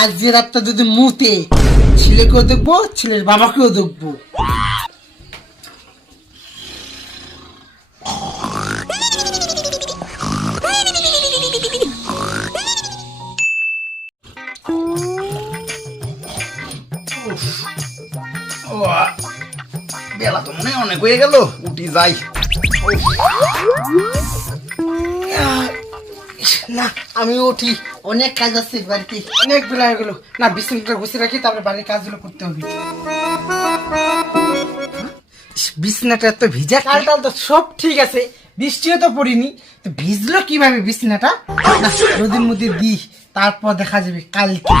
আজ যে রাতটা যদি মুতে, ছেলেকেও দেখব, ছেলের বাবাকেও দেখব। বেলা তো মনে অনেক হয়ে গেল, উঠি যাই। না আমি উঠি। অনেক কাজ আছে বাড়িতে। অনেক বেলা হয়ে গেলো। না, বিছানাটা গুছিয়ে রাখি, তারপরে বাড়ির কাজগুলো করতে হবে। বিছানাটা এত ভিজা। কাল টাল তো সব ঠিক আছে, বৃষ্টিও তো পড়িনি। তো ভিজলো কীভাবে বিছানাটা? না মধ্যে দি তারপর দেখা যাবে কালকে।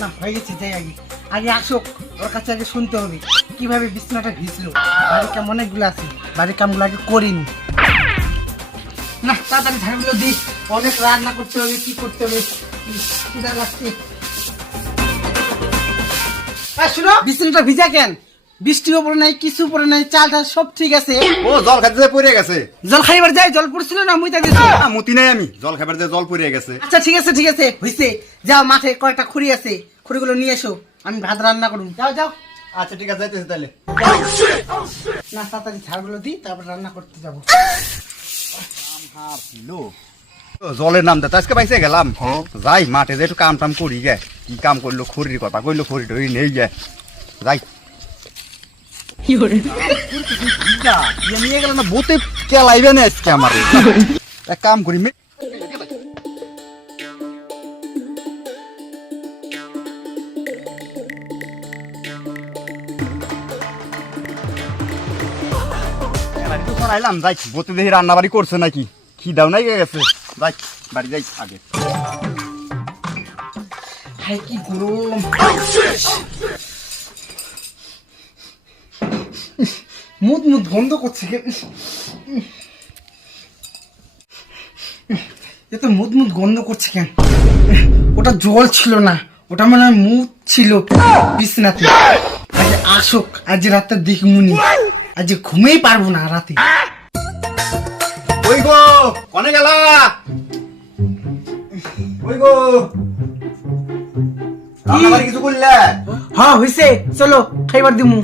না, হয়ে গেছে, যাই আগে। আগে আসুক, ওর কাছে আগে শুনতে হবে। কীভাবে বিছানাটা ভিজলো? বাড়ির কাম অনেকগুলো আছে। বাড়ির কামগুলো আগে করিনি। না তাড়াতাড়ি দিই অনেক রান্না করতে হবে কি করতে হবে? ইস, খিদা লাগছে। শুনো বিছানাটা ভিজা কেন? বৃষ্টিও পড়ে নাই কিছু পড়ে নাই চাল টাল সব ঠিক আছে। ও জল খাইতে পড়ে গেছে। জল খাইবার যাই জল পড়ছিল না মুইতা দিছি? না, মতি নাই আমি। জল খাবার যে জল পড়ে গেছে। আচ্ছা ঠিক আছে ঠিক আছে হইছে। যাও মাঠে কয়েকটা খুঁড়ি আছে খুঁড়িগুলো নিয়ে এসো। আমি ভাত রান্না করুন যাও যাও। আচ্ছা ঠিক আছে যাইতেছি তাহলে। না তাড়াতাড়ি ঝাড়গুলো দিই তারপর রান্না করতে যাব। জলের নাম দেয় আজকে পাইছে গেলাম। যাই মাঠে যে একটু কাম টাম করি গে। কি কাম করল খড়ির কথা কইলো খড়ি টড়ি নেই গে। যাই। নিয়ে গেল না বোতে কেলাইবে না আজকে আমার। এক কাম করি মে- বাড়ি যাই বোতে দেখি রান্না বাড়ি করছে নাকি। খিদাও নাই গেছে। যাই, বাড়ি যাই আগে। মুদ মুদ বন্ধ করছে এ তো মুদ মুদ গন্ধ করছে কেন? ওটা জল ছিল না, ওটা মনে মুদ ছিল। বিছনাতে। আসুক, আজ রাতে দেখমুনি। আজ ঘুমেই পারব না রাতে। ওই গো কনে গেলা? ওই গো রান্না কিছু করলে? হ্যাঁ হইছে। চলো খাইবার দিমু।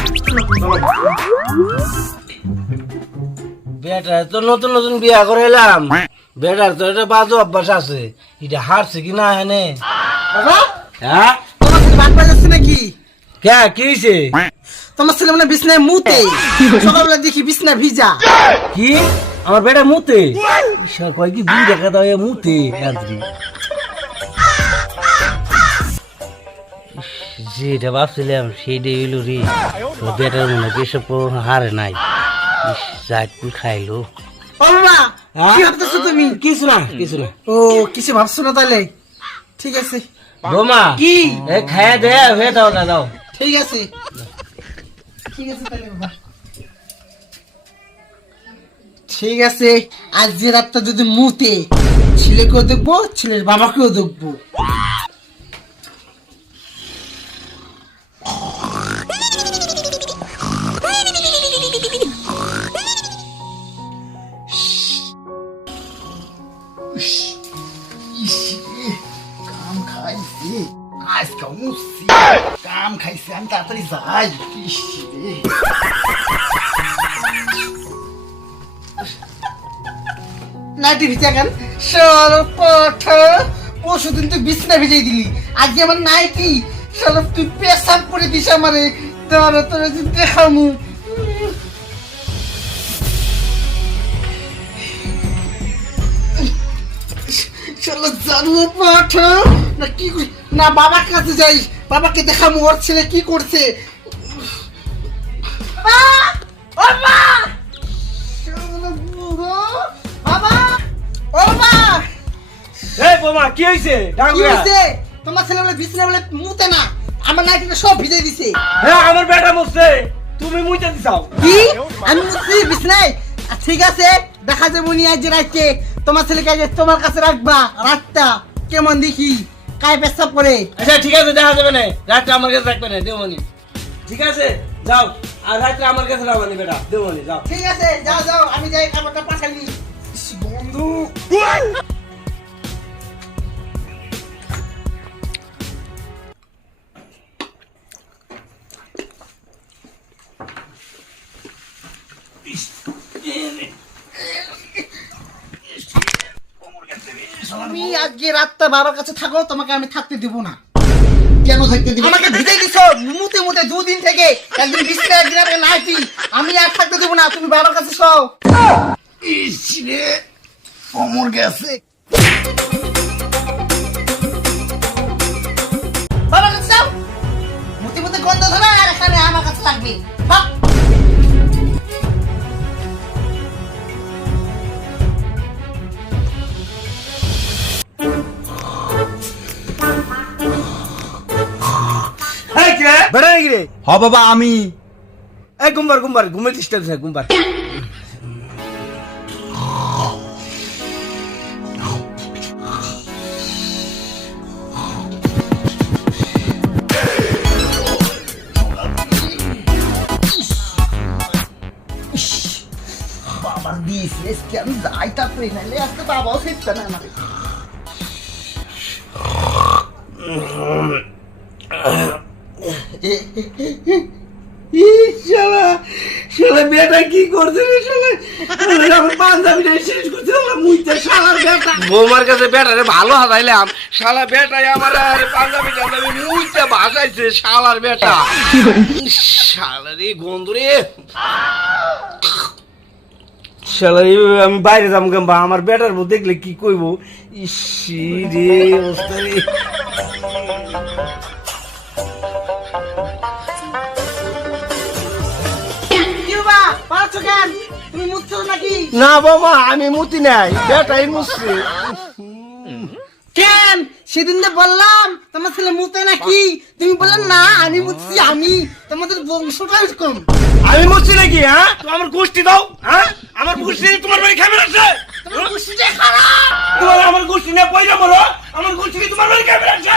বেটা তো নতুন নতুন বিয়া করাইলাম। বেটার তো বাজু অভ্যাস আছে। এটা হারছে কি না এনে? হ্যাঁ? তোমার ছেলে বাজাচ্ছে নাকি? কে কি হয়েছে তোমার ছেলে মানে বিছনায় মুতে। সকালবেলা দেখি বিছনা ভিজা। কি? আমার বেটা মুতে? ঈশ্বর কয় কি দুই দেখা দাও এ মুতে আজকে যেটা ভাবছিলাম সেইটাই হইল রে। তোর বেটার মনে হয় এসব হারে নাই। যাক তুই খাইলো? বাবা হ্যাঁ? কি ভাবতেছো তুমি? কিছু না কিছু না। ও কিছু ভাবছ না তাহলে? ঠিক আছে। বোমা কি? এ খায়া দে হয়ে দাও না দাও। ঠিক আছে। ঠিক আছে আজ যে রাতটা যদি মুতে ছেলেকেও দেখব ছেলের বাবাকেও দেখব। তাড়াতাড়ি যাই। নাইটি ভিজা কেন সরব পরশু দিন তুই বিছনা ভিজাই দিলি। আজকে আমার নাইটি সরব তুই পেশাব করে দিস আমারে। তোরা তোরা দেখামু। চলো, জানব পাঠা। না, কি না, বাবার কাছে যাই। বাবাকে দেখামু ওর ছেলে কি করছে? বাবা! কি হয়েছে তোমার ছেলে বলে বিছনা বলে মুতে না। আমার নাইটিটা সব ভিজে দিছে। হ্যাঁ আমার বেটা মরছে। তুমি মুইতে দিছাও। কি? আমি মুছি বিছনায়? ঠিক আছে দেখা যাবে উনি আজ রাখছে তোমার ছেলেকে তোমার কাছে রাখবা। রাতটা। কেমন দেখি? কায় পেশাব করে? আচ্ছা ঠিক আছে দেখা যাবে না। রাতটা আমার কাছে রাখবে না দেবনি। ঠিক আছে যাও। আর রাতটা আমার কাছে রাখবে না বেটা দেবনি যাও। ঠিক আছে যাও যাও আমি যাই খাবারটা পাঠাইনি ইস, আজকে রাতটা বাবার কাছে থাকো তোমাকে আমি থাকতে দিব না। কেন থাকতে দিবি আমাকে ভিজে দিছো? মুতে মুতে দুদিন থেকে একদিন বিছনা একদিন আগে নাইটি আমি আর থাকতে দিব না তুমি বাবার কাছে শোও। ইস রে কোমর গেছে। বাবার কাছে যাও মুতে মুতে গন্ধ ধরে আর এখানে আমার কাছে থাকবে নাকি রে? হ বাবা আমি। এই গুম্বার গুম্বার ঘুমে ডিস্টার্ব থাকে গুম্বার। বাবার দিস আজকে আমি যাই তারপরে নাইলে আজকে বাবাও ফিরতে না আমাকে শালা শালা বেটা কি করছে রে শালা? আমার পাঞ্জাবিটা শেষ করতে হলাম মুইতে শালার বেটা। বৌমার কাছে বেটারে ভালো শালা বেটাই আমার আর পাঞ্জাবি টাঞ্জাবি মুইতে ভাসাইছে শালার বেটা। গন্ধ রে। শালা আমি বাইরে যাম কেমবা আমার বেটার বউ দেখলে কি কইব? ইসি রে অবস্থা রে। নাকি? না বাবা আমি মুতি নাই। বেটাই মুছছে কেন? সেদিন যে বললাম তোমার ছেলে মুতে নাকি? তুমি বললে না আমি মুতছি আমি। তোমাদের বংশটা এরকম। আমি মুছছি নাকি হ্যাঁ? তো আমার গোষ্ঠী দাও হ্যাঁ? আমার গোষ্ঠী তোমার বাড়ি খাবে আছে তোমার গোষ্ঠীটাই খারাপ। তোমার আমার গোষ্ঠী না পয়সা বলো আমার গোষ্ঠী তোমার বাড়ি খাবে আছে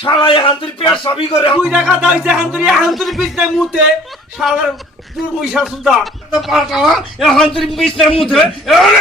শালা এখান তুই পেট সবই করে। তুই দেখা দাইছে এখান তুই এখান তুই পিছনে মুতে। শালার তোর মুইসা সুদা। তো পাটা এখান তুই পিছনে মুতে। আরে